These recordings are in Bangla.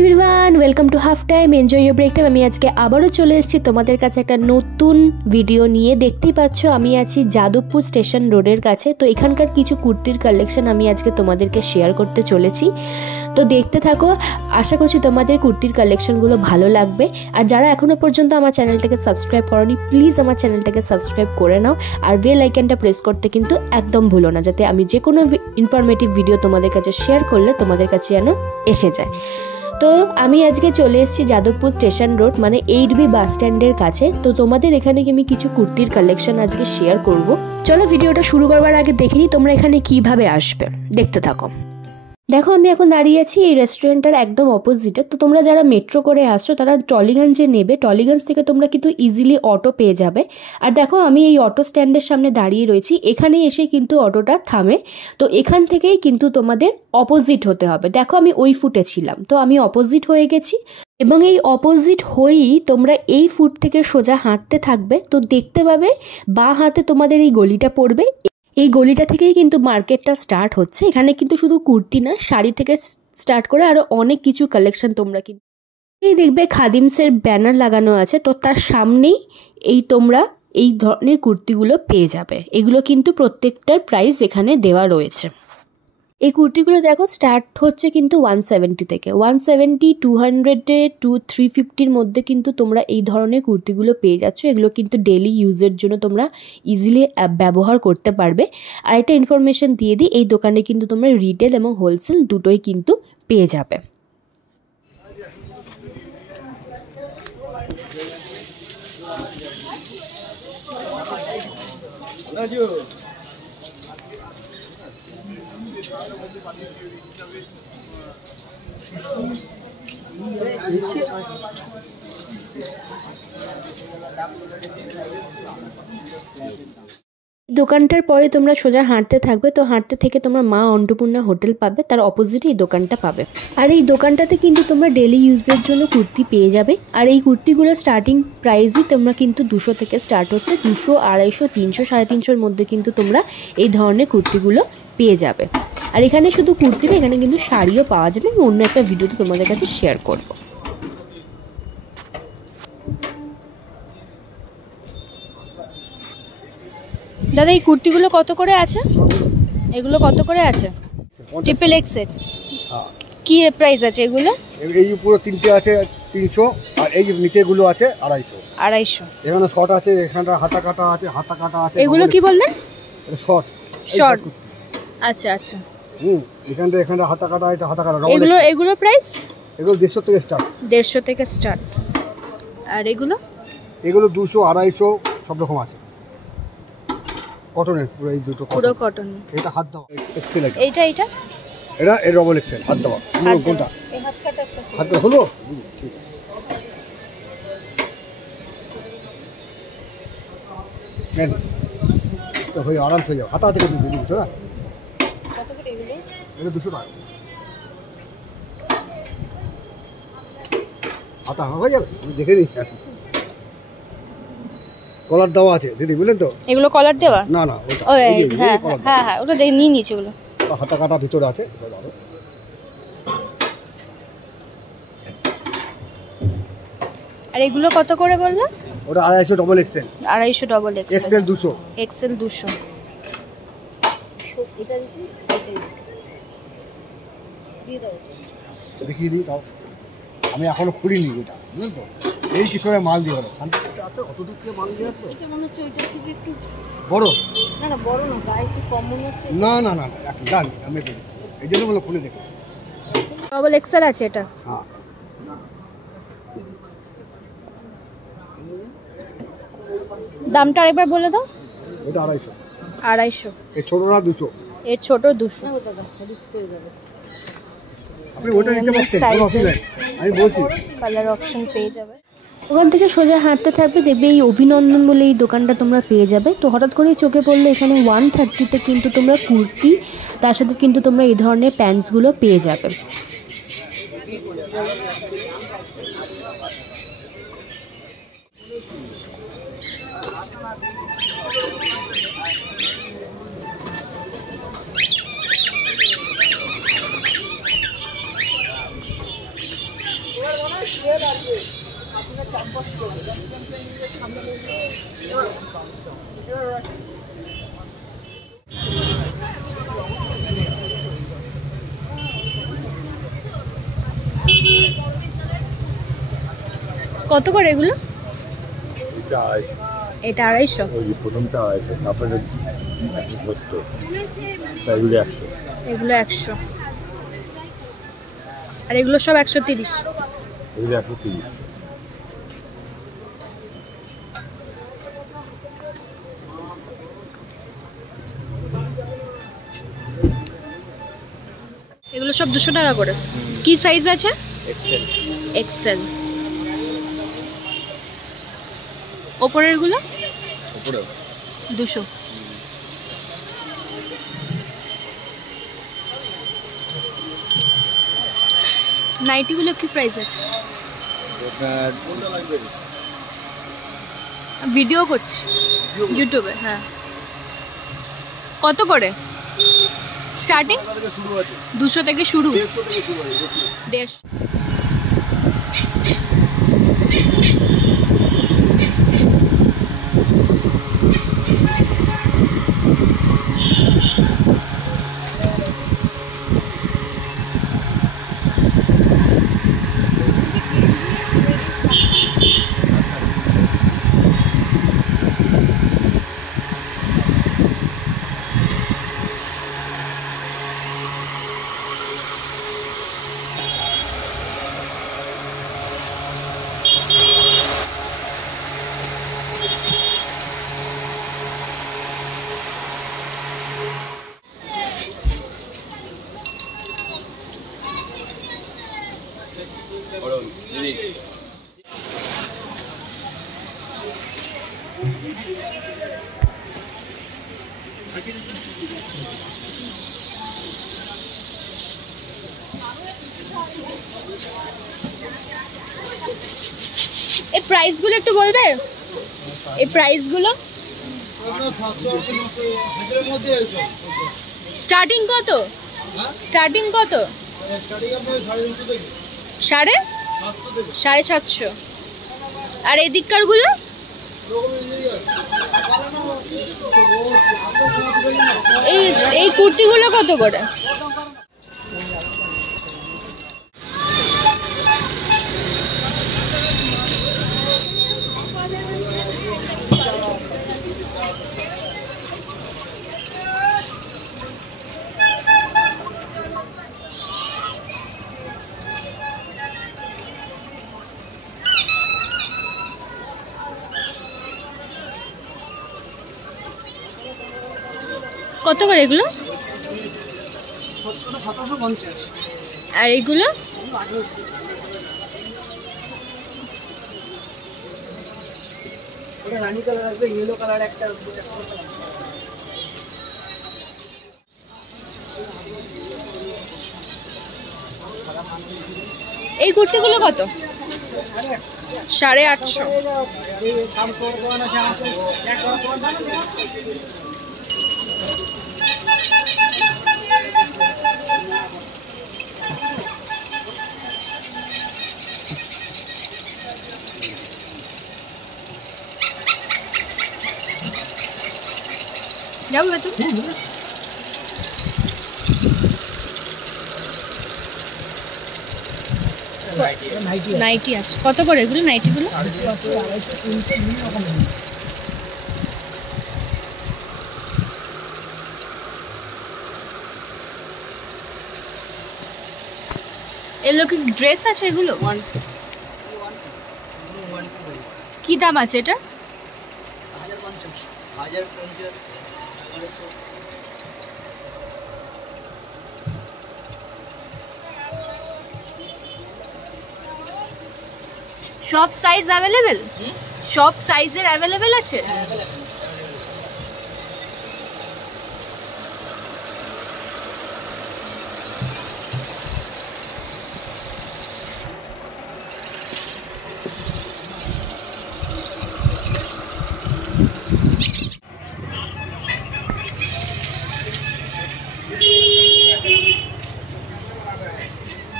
Everyone, welcome to half time enjoy your break time. আমি আজকে আবারও চলে এসেছি তোমাদের কাছে একটা নতুন ভিডিও নিয়ে। দেখতেই পাচ্ছ আমি আছি যাদবপুর স্টেশন রোডের কাছে। তো এখানকার কিছু কুর্তির কালেকশন আমি আজকে তোমাদেরকে শেয়ার করতে চলেছি, তো দেখতে থাকো। আশা করছি তোমাদের কুর্তির কালেকশনগুলো ভালো লাগবে। আর যারা এখনও পর্যন্ত আমার চ্যানেলটাকে সাবস্ক্রাইব করোনি, প্লিজ আমার চ্যানেলটাকে সাবস্ক্রাইব করে নাও। আর বেল আইকনটা প্রেস করতে কিন্তু একদম ভুলো না, যাতে আমি যে কোনো ইনফরমেটিভ ভিডিও তোমাদের কাছে শেয়ার করলে তোমাদের কাছে যেন এসে যায়। তো আমি আজকে চলে এসেছি যাদবপুর স্টেশন রোড, মানে 8B বাস স্ট্যান্ডের কাছে। তো তোমাদের এখানে আমি কিছু কুর্তির কালেকশন আজকে শেয়ার করব। চলো ভিডিওটা শুরু করবার আগে দেখে নিই তোমরা এখানে কিভাবে আসবে, দেখতে থাকো। দেখো আমি এখন দাঁড়িয়ে আছি এই রেস্টুরেন্টের একদম অপোজিটে। তো তোমরা যারা মেট্রো করে আসছো তারা টলিগঞ্জে নেবে, টলিগঞ্জ থেকে তোমরা কিন্তু ইজিলি অটো পেয়ে যাবে। আর দেখো আমি এই অটো স্ট্যান্ডের সামনে দাঁড়িয়ে রয়েছি, এখানে এসে কিন্তু অটোটা থামে। তো এখান থেকেই কিন্তু তোমাদের অপোজিট হতে হবে। দেখো আমি ওই ফুটে ছিলাম, তো আমি অপোজিট হয়ে গেছি এবং এই অপোজিট হয়েই তোমরা এই ফুট থেকে সোজা হাঁটতে থাকবে। তো দেখতে পাবে বাঁ হাতে তোমাদের এই গলিটা পড়বে। এই গলিটা থেকেই কিন্তু মার্কেটটা স্টার্ট হচ্ছে। এখানে কিন্তু শুধু কুর্তি না, শাড়ি থেকে স্টার্ট করে আরও অনেক কিছু কালেকশন তোমরা কিন্তু এই দেখবে। খাদিমসের ব্যানার লাগানো আছে, তো তার সামনেই এই তোমরা এই ধরনের কুর্তিগুলো পেয়ে যাবে। এগুলো কিন্তু প্রত্যেকটার প্রাইস এখানে দেওয়া রয়েছে। এই কুর্তিগুলো দেখো স্টার্ট হচ্ছে কিন্তু 170 থেকে, 170, 200 টু 350-র মধ্যে কিন্তু তোমরা এই ধরনের কুর্তিগুলো পেয়ে যাচ্ছ। এগুলো কিন্তু ডেলি ইউজের জন্য তোমরা ইজিলি ব্যবহার করতে পারবে। আর একটা ইনফরমেশন দিয়ে দিই, এই দোকানে কিন্তু তোমরা রিটেল এবং হোলসেল দুটোই কিন্তু পেয়ে যাবে। দোকানটার পরে তোমরা সোজা হাঁটতে থাকবে, তো হাঁটতে থেকে তোমরা মা অন্নপূর্ণা হোটেল পাবে, তার অপোজিটে এই দোকানটা পাবে। আর এই দোকানটাতে কিন্তু তোমরা ডেলি ইউজের জন্য কুর্তি পেয়ে যাবে। আর এই কুর্তিগুলো স্টার্টিং প্রাইসই তোমরা কিন্তু 200 থেকে স্টার্ট হচ্ছে, 200, 250, 300, 350-র মধ্যে কিন্তু তোমরা এই ধরনের কুর্তিগুলো পেয়ে যাবে। আর এখানে শুধু কুর্তি না, এখানে কিন্তু শাড়িও পাওয়া যাবে। আমি অন্য একটা ভিডিওতে তোমাদের কাছে শেয়ার করবো। দাদা এই কুর্তিগুলো কত করে আছে? এগুলো কত করে আছে? ট্রিপল এক্সেল কি প্রাইস আছে এগুলো? এই পুরো তিনটে আছে 300, আর এই নিচেগুলো আছে 250। 250 এখানে শর্ট আছে, এখানটা হাতা কাটা আছে, হাতা কাটা আছে। এগুলো কি বললেন? শর্ট শর্ট, আচ্ছা আচ্ছা। এখানটা হাতা কাটা, এটা হাতা কাটা। এগুলো প্রাইস? এগুলো 150 থেকে স্টার্ট। 150 থেকে স্টার্ট। আর এগুলো 200, 250 সব রকম আছে। কটনের পুরো, এই দুটো পুরো কটন। এটা হাত দাও এক্সেল। এটা এই ডবল এক্সেল হাত দাও। কোনটা এই হাত কাটা? হাত দাও হলো, ঠিক আছে। নেন তো হয়ে আরাম হয়ে যাও। হাতা থেকে দিবি তো না। কত করে এগুলো? এটা 200 টাকা। হাতা হয়ে যাবে, আমি দেখে নিই। কলার দেওয়া আছে দিদি, বুঝলেন তো? এগুলো কলার দেওয়া? না না, ওটা হ্যাঁ হ্যাঁ হ্যাঁ, ওটা দেখে নিয়ে নিয়েছি। ওগুলো হাতা কাটা ভিতরে আছে। আর এগুলো কত করে বললে? ওটা 250 double axle. 250 double axle 200। Axle 200। এটা দেখিয়ে দিই তাও। আমি এখনো খুলিনি এটা, বুঝলেন তো? এই কি করে মাল দিয়ে হলো শান্তিতে আছে, অত দূর থেকে মাল দিয়ে আসলো। এটা মনে হচ্ছে ওইটা থেকে একটু বড়। না না, বড় না, গায়ে একটু কম মনে হচ্ছে। না না না, এখন জানি আমি এই জন্য বলে খুলে দেখো। ডবল এক্সেল আছে এটা। হ্যাঁ, দামটা আরেকবার বলে দাও। এটা 250। 250। এই ছোটটা 200। এর ছোট 200। আপনি ওটা নিতে পারছেন, কোনো অসুবিধা নেই, আমি বলছি। কালার অপশন পেয়ে যাবে। ওখান থেকে সোজা হাঁটতে থাকবে, দেখবে এই অভিনন্দন বলে এই দোকানটা তোমরা পেয়ে যাবে। তো হঠাৎ করেই চোখে পড়লে এখানে 130-তে কিন্তু তোমরা কুর্তি, তার সাথে কিন্তু তোমরা এই ধরনের প্যান্টসগুলো পেয়ে যাবে। কত করে এগুলো? এটা 250। ওই প্রথমটা 250, তারপরে এগুলো 100। এগুলো 100 আর এগুলো সব 130। এগুলো 130। এগুলো সব 200 টাকা করে। কি সাইজ আছে? এক্সেল। এক্সেল। ওপরের গুলো? উপরে 200। নাইটি গুলো কি প্রাইস আছে? ভিডিও করছি ইউটিউবে। হ্যাঁ, কত করে স্টার্টিং? 200 থেকে শুরু। 150। এই প্রাইস গুলো একটু বলবে? এই প্রাইস গুলো স্টার্টিং কত? স্টার্টিং কত? 750। আর এই দিককার গুলো? এই কুর্তিগুলো কত করে? কত করে এগুলো? 1750। আর এগুলো? ওটা রানী কালার আসবে, ইয়েলো কালার একটা আসবে। এই কুর্তিগুলো কত? 850। যাবো তো? নাইটি আছে। কত করে এগুলো নাইটিগুলো? এগুলো কি ড্রেস আছে এগুলো? কি দাম আছে এটা? 1050। সব সাইজ অ্যাভেলেবেল? সব সাইজের অ্যাভেলেবেল আছে?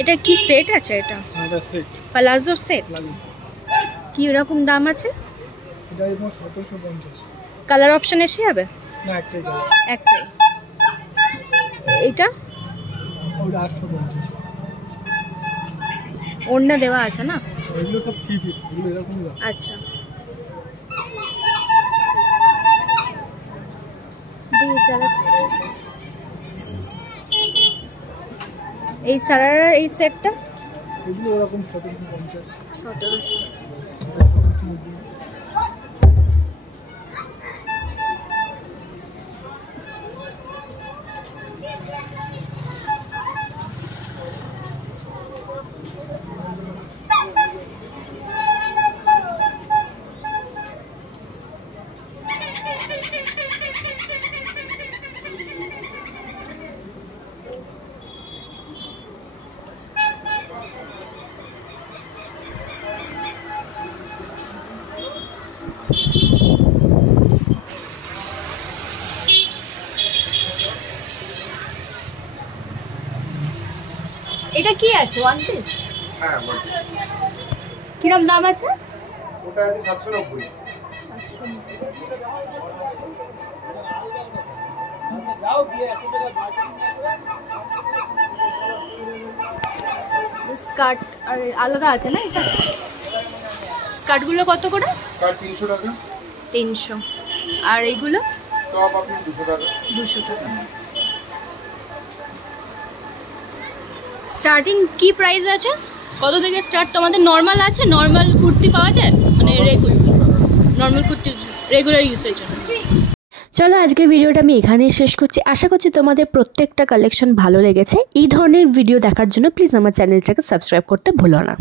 এটা কি কি সেট আছে এটা? এটা সেট প্লাজো সেট। লাগে। কি রকম দাম আছে? এটা একদম 1750। কালার অপশন এসে যাবে? না একটাই কালার। একটাই। এটা ওটা 850। ওড়না দেওয়া আছে না? এগুলো সব 3 পিস, এগুলো এরকমই দাম। আচ্ছা। এই সারারা এই সেটটা এগুলো ওরকম 1750। 1700। এটা কি আছে? One piece? হ্যাঁ ওয়ান পিস। কিরম দাম আছে? ওটা আছে 790। স্কার্ট আর আলাদা আছে না এটা? স্কার্টগুলো কত করে? স্কার্ট 300 টাকা। 300। আর এইগুলো? টপ আপনি 200 টাকা। 200 টাকা। স্টার্টিং কি প্রাইস আছে? কত থেকে স্টার্ট তোমাদের? নর্মাল আছে? নর্মাল কুর্তি পাওয়া যায় মানে নর্মাল কুর্তি রেগুলার ইউজের জন্য? চলো আজকের ভিডিওটা আমি এখানেই শেষ করছি। আশা করছি তোমাদের প্রত্যেকটা কালেকশন ভালো লেগেছে। এই ধরনের ভিডিও দেখার জন্য প্লিজ আমার চ্যানেলটাকে সাবস্ক্রাইব করতে ভুলো না।